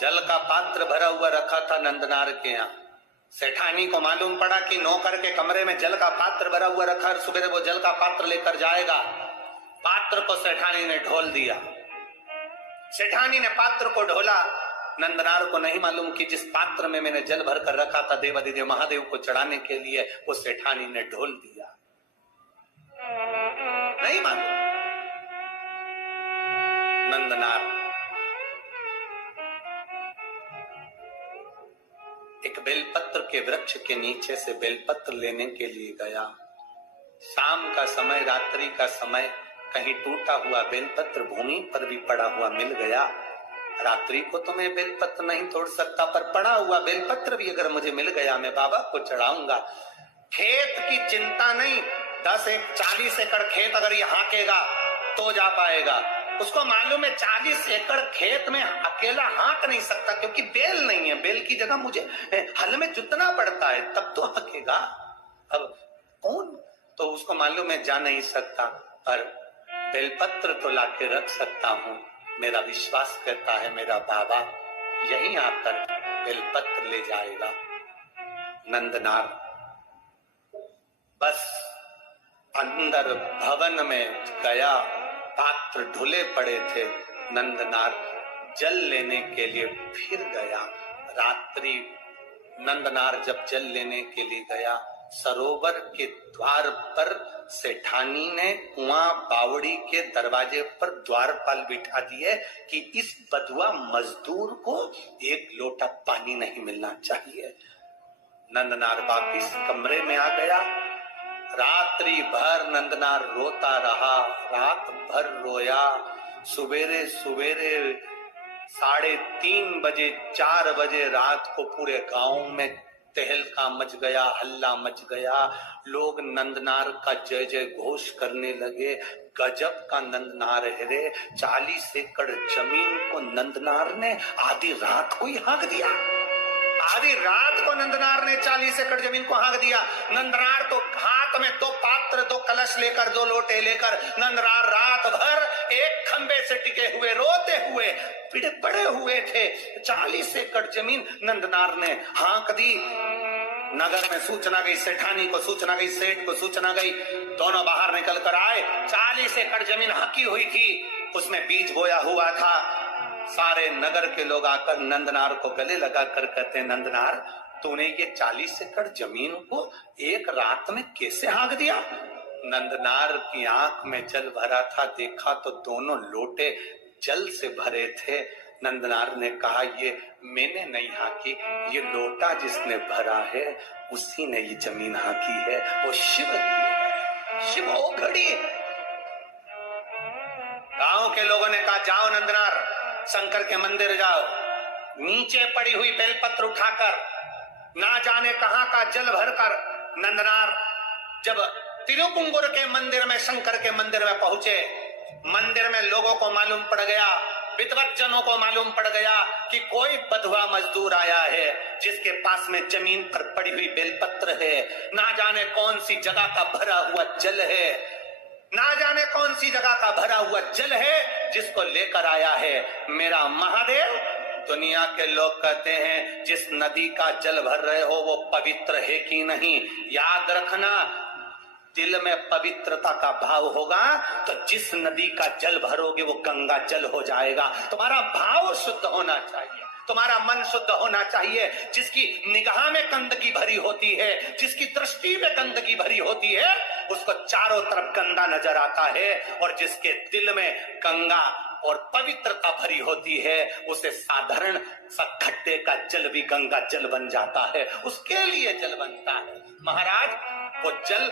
जल का पात्र भरा हुआ रखा था नंदनार के यहाँ। सेठानी को मालूम पड़ा कि नौकर के कमरे में जल का पात्र भरा हुआ रखा, सुबह वो जल का पात्र लेकर जाएगा। पात्र को सेठानी ने ढोल दिया। सेठानी ने पात्र को ढोला। नंदनार को नहीं मालूम कि जिस पात्र में मैंने जल भर कर रखा था देवाधिदेव महादेव को चढ़ाने के लिए, वो सेठानी ने ढोल दिया। नहीं मालूम। नंदनार एक बेलपत्र के वृक्ष के नीचे से बेलपत्र लेने के लिए गया। शाम का समय, रात्रि का समय, कहीं टूटा हुआ बेलपत्र भूमि पर भी पड़ा हुआ मिल गया। रात्रि को तो मैं बेलपत्र नहीं तोड़ सकता, पर पड़ा हुआ बेलपत्र भी अगर मुझे मिल गया मैं बाबा को चढ़ाऊंगा। खेत की चिंता नहीं, 40 एकड़ खेत अगर ये हाँकेगा तो जा पाएगा। उसको मालूम है 40 एकड़ खेत में अकेला हाँक नहीं सकता, क्योंकि बेल नहीं है। बेल की जगह मुझे हल में जुतना पड़ता है, तब तो हाँकेगा। अब कौन, तो उसको मालूम है जा नहीं सकता, पर बेलपत्र तो लाके रख सकता हूं। मेरा विश्वास करता है मेरा बाबा यहीं आकर बेलपत्र ले जाएगा। नंदनार बस अंदर भवन में गया। पात्र ढुले पड़े थे। नंदनार जल लेने के लिए फिर गया। रात्रि नंदनार जब जल लेने के लिए गया, सरोवर के द्वार पर सेठानी ने कुआं बावड़ी के दरवाजे पर द्वारपाल बिठा दिए कि इस बधुआ मजदूर को एक लोटा पानी नहीं मिलना चाहिए। नंदनार वापिस कमरे में आ गया। रात्रि भर नंदनार रोता रहा, रात भर रोया। सुबेरे सुबेरे 3:30 बजे 4 बजे रात को पूरे गांव में तहलका मच गया, हल्ला मच गया। लोग नंदनार का जय जय घोष करने लगे। गजब का नंदनार है रे। 40 एकड़ जमीन को नंदनार ने आधी रात को ही हाँक दिया। आधी रात को नंदनार ने 40 एकड़ जमीन को हाँक दिया। नंदनार तो हाथ में 2 पात्र, 2 कलश लेकर, 2 लोटे लेकर नंदनार रात भर एक खंबे से टिके हुए रोते हुए पड़े हुए थे। 40 एकड़ जमीन नंदनार ने हाँक दी। नगर में सूचना गई, सेठानी को सूचना गई, सेठ को सूचना गई। दोनों बाहर निकल कर आए। 40 एकड़ जमीन हाँकी हुई थी, उसमें बीज बोया हुआ था। सारे नगर के लोग आकर नंदनार को गले लगा कर कहते हैं, नंदनार तूने ये 40 एकड़ जमीन को एक रात में कैसे हाँक दिया? नंदनार की आंख में जल भरा था। देखा तो दोनों लोटे जल से भरे थे। नंदनार ने कहा, ये मैंने नहीं हाँकी, ये लोटा जिसने भरा है उसी ने ये जमीन हाँकी है। वो शिव है, शिव हो खड़ी। गांव के लोगों ने कहा, जाओ नंदनार शंकर के मंदिर जाओ। नीचे पड़ी हुई बेलपत्र उठाकर, ना जाने कहां का जल भरकर नंदनार जब तिरुपुंगुर के मंदिर में, शंकर के मंदिर में पहुंचे, मंदिर में लोगों को मालूम पड़ गया, विद्वज्जनों को मालूम पड़ गया कि कोई बधुआ मजदूर आया है जिसके पास में जमीन पर पड़ी हुई बेलपत्र है। ना जाने कौन सी जगह का भरा हुआ जल है, ना जाने कौन सी जगह का भरा हुआ जल है जिसको लेकर आया है मेरा महादेव। दुनिया के लोग कहते हैं जिस नदी का जल भर रहे हो वो पवित्र है कि नहीं। याद रखना, दिल में पवित्रता का भाव होगा तो जिस नदी का जल भरोगे वो गंगा जल हो जाएगा। तुम्हारा भाव शुद्ध होना चाहिए, तुम्हारा मन शुद्ध होना चाहिए। जिसकी निगाह में गंदगी भरी होती है, जिसकी दृष्टि में गंदगी भरी होती है, उसको चारों तरफ गंदा नजर आता है। और जिसके दिल में गंगा और पवित्रता भरी होती है, उसे साधारण सा खड्डे का जल भी गंगा जल बन जाता है, उसके लिए जल बनता है। महाराज वो जल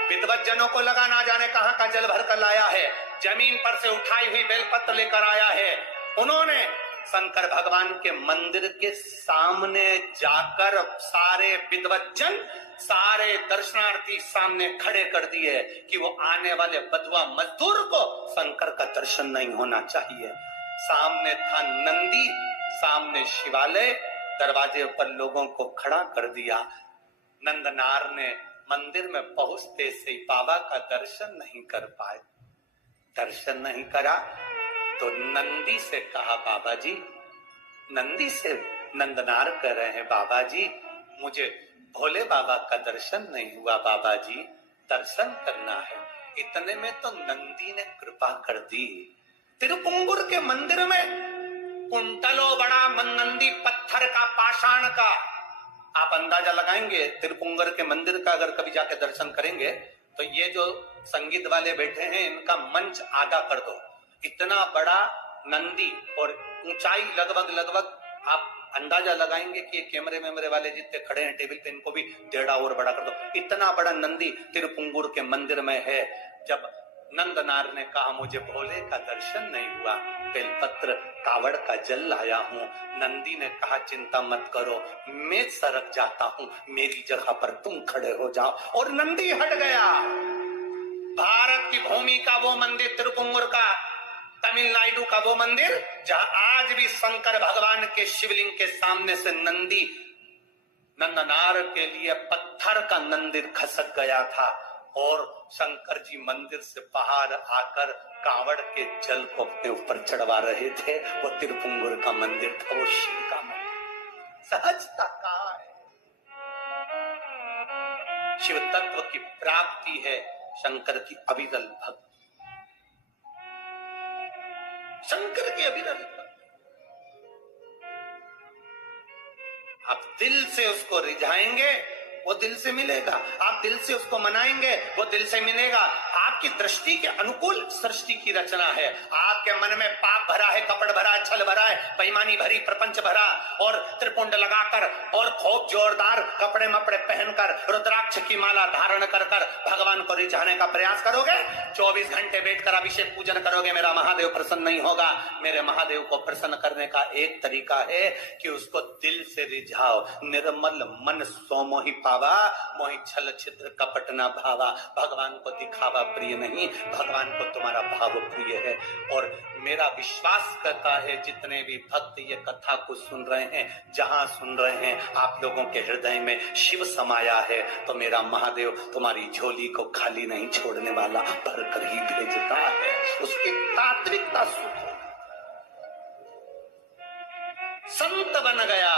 विद्वज्जनों को लगा ना जाने कहां का जल भर कर लाया है, जमीन पर से उठाई हुई बेलपत्र लेकर आया है। उन्होंने शंकर भगवान के मंदिर के सामने जाकर सारे विद्वज्जन, सारे दर्शनार्थी सामने खड़े कर दिए कि वो आने वाले बधुआ मजदूर को शंकर का दर्शन नहीं होना चाहिए। सामने था नंदी, सामने शिवालय, दरवाजे पर लोगों को खड़ा कर दिया। नंदनार ने मंदिर में पहुंचते से बाबा का दर्शन नहीं कर पाए। दर्शन नहीं करा तो नंदी से कहा, बाबा जी नंदी से नंदनार कह रहे हैं, बाबा जी मुझे भोले बाबा का दर्शन नहीं हुआ, बाबा जी दर्शन करना है। इतने में तो नंदी ने कृपा कर दी। तिरुपुंगुर के मंदिर में कुंटलो बड़ा नंदी पत्थर का, पाषाण का। आप अंदाजा लगाएंगे तिरुपुंगर के मंदिर का, अगर कभी जाके दर्शन करेंगे तो ये जो संगीत वाले बैठे हैं इनका मंच आधा कर दो। इतना बड़ा नंदी, और ऊंचाई लगभग आप अंदाजा लगाएंगे कि ये कैमरे मेमरे वाले जितने खड़े हैं टेबल पे, इनको भी 1.5 और बड़ा कर दो। इतना बड़ा नंदी तिरुपुंगुर के मंदिर में है। जब नंदनार ने कहा मुझे भोले का दर्शन नहीं हुआ, बेलपत्र कावड़ का जल लाया हूं, नंदी ने कहा चिंता मत करो, मैं सरक जाता हूं, मेरी जगह पर तुम खड़े हो जाओ। और नंदी हट गया। भारत की भूमि का वो मंदिर तिरुपुंगुर का, तमिलनाडु का वो मंदिर जहां आज भी शंकर भगवान के शिवलिंग के सामने से नंदी, नंदनार के लिए पत्थर का मंदिर खसक गया था, और शंकर जी मंदिर से बाहर आकर कावड़ के जल को अपने ऊपर चढ़वा रहे थे। वो तिरुपुंगुर का मंदिर था, वो शिव का मंदिर। सहजता कहाँ है? शिव तत्व की प्राप्ति है शंकर की अविरल भक्ति, शंकर की अविरल भक्ति। आप दिल से उसको रिझाएंगे, वो दिल से मिलेगा। आप दिल से उसको मनाएंगे, वो दिल से मिलेगा। आपकी दृष्टि के अनुकूल सृष्टि की रचना है। आपके मन में पाप भरा है, कपट भरा है, छल भरा है, बेईमानी भरी, प्रपंच भरा, और त्रिपुंड लगाकर और खूब जोरदार कपड़े मपड़े पहनकर रुद्राक्ष की माला धारण कर भगवान को रिझाने का प्रयास करोगे, 24 घंटे बैठकर अभिषेक पूजन करोगे, मेरा महादेव प्रसन्न नहीं होगा। मेरे महादेव को प्रसन्न करने का एक तरीका है कि उसको दिल से रिझाओ। निर्मल मन सोमोहि पावा, मोहि छल छिद्र कपट न भावा। भगवान को दिखावा प्रिय नहीं, भगवान को तुम्हारा भाव प्रिय है। और मेरा विश्वास करता है जितने भी भक्त ये कथा को सुन रहे हैं, जहां सुन रहे हैं, आप लोगों के हृदय में शिव समाया है, तो मेरा महादेव तुम्हारी झोली को खाली नहीं छोड़ने वाला, भर कर ही भेजता है। उसकी तात्विकता सुख, संत बन गया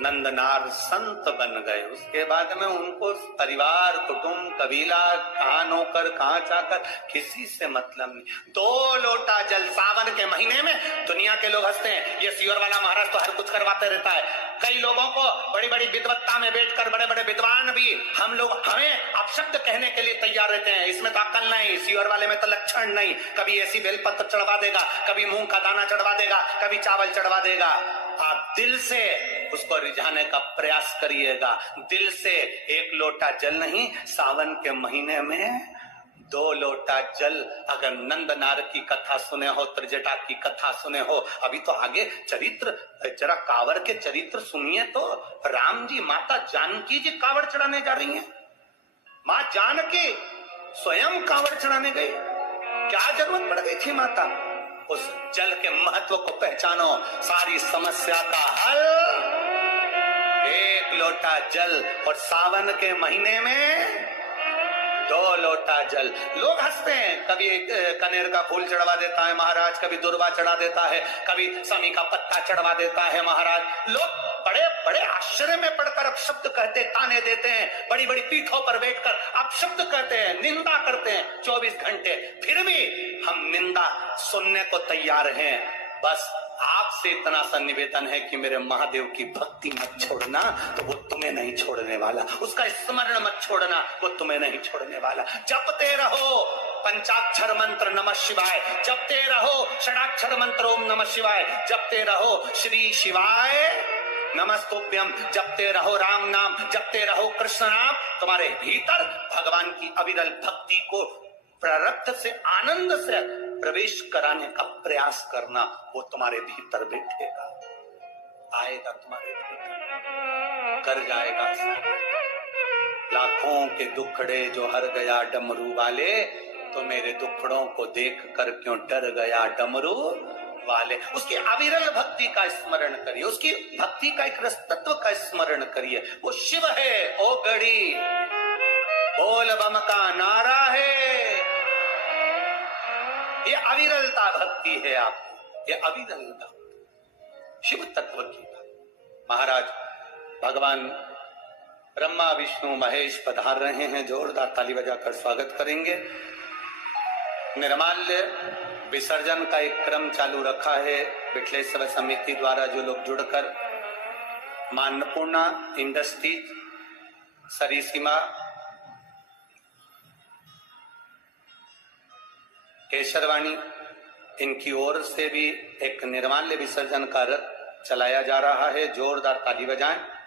नंदनार, संत बन गए। उसके बाद में उनको परिवार, कुटुंब, कबीला, कहां नौकर, कहां चाकर, किसी से मतलब नहीं। 2 लोटा जल सावन के महीने में दुनिया के लोग हंसते हैं, ये सियोर वाला महाराज तो हर कुछ करवाते रहता है। कई लोगों को बड़ी बड़ी विद्वत्ता में बैठकर बड़े बड़े विद्वान भी हमें अपशब्द कहने के लिए तैयार रहते हैं। इसमें तो अक्ल नहीं, सियोर वाले में तो लक्षण नहीं। कभी ऐसी बेलपत्र चढ़वा देगा, कभी मूंग का दाना चढ़वा देगा, कभी चावल चढ़वा देगा। आप दिल से उसको रिझाने का प्रयास करिएगा। दिल से 1 लोटा जल नहीं, सावन के महीने में 2 लोटा जल। अगर नंदनार की कथा सुने हो, त्रिजटा की कथा सुने हो, अभी तो आगे चरित्र, जरा कांवड़ के चरित्र सुनिए तो। राम जी, माता जानकी जी कांवड़ चढ़ाने जा रही हैं। मां जानकी स्वयं कांवड़ चढ़ाने गई, क्या जरूरत पड़ गई थी माता? उस जल के महत्व को पहचानो, सारी समस्या का हल 1 लोटा जल। और सावन के महीने में 2 लोटा जल। लोग हंसते हैं, कभी कनेर का फूल चढ़वा देता है महाराज, कभी दुर्वा चढ़ा देता है, कभी समी का पत्ता चढ़वा देता है महाराज। लोग बड़े बड़े आश्चर्य में पड़कर अपशब्द कहते, ताने देते हैं, बड़ी बड़ी पीठों पर बैठकर अपशब्द कहते हैं, निंदा करते हैं 24 घंटे। फिर भी हम निंदा सुनने को तैयार हैं। बस आपसे इतना सा निवेदन है कि मेरे महादेव की भक्ति मत छोड़ना, तो वो तुम्हें नहीं छोड़ने वाला। उसका स्मरण मत छोड़ना, वो तुम्हें नहीं छोड़ने वाला। जपते रहो पंचाक्षर मंत्र नमः शिवाय, जपते रहो षडाक्षर मंत्र ओम नमः शिवाय, जपते रहो श्री शिवाय नमस्तुभ्यम, जपते रहो राम नाम, जपते रहो कृष्ण नाम। तुम्हारे भीतर भगवान की अविरल भक्ति को प्रारब्ध से, आनंद से प्रवेश कराने का प्रयास करना, वो तुम्हारे भीतर बैठेगा, आएगा तुम्हारे भीतर, कर जाएगा। लाखों के दुखड़े जो हर गया डमरू वाले, तो मेरे दुखड़ों को देख कर क्यों डर गया डमरू वाले। उसकी अविरल भक्ति का स्मरण करिए, उसकी भक्ति का एक रसतत्व का स्मरण करिए। वो शिव है, ओ गढ़ी बोल बम का नारा है। ये अविरलता भक्ति है आपको, ये अभिधन्यता शिव तत्व की महाराज भगवान ब्रह्मा विष्णु महेश पधार रहे हैं। जोरदार ताली बजाकर स्वागत करेंगे। निर्माल्य विसर्जन का एक क्रम चालू रखा है विठलेश्वर समिति द्वारा। जो लोग जुड़कर मां अन्नपूर्णा इंडस्ट्रीज, सरिसीमा, केशरवाणी, इनकी ओर से भी एक निर्माल्य विसर्जन का रथ चलाया जा रहा है। जोरदार ताली बजाएं।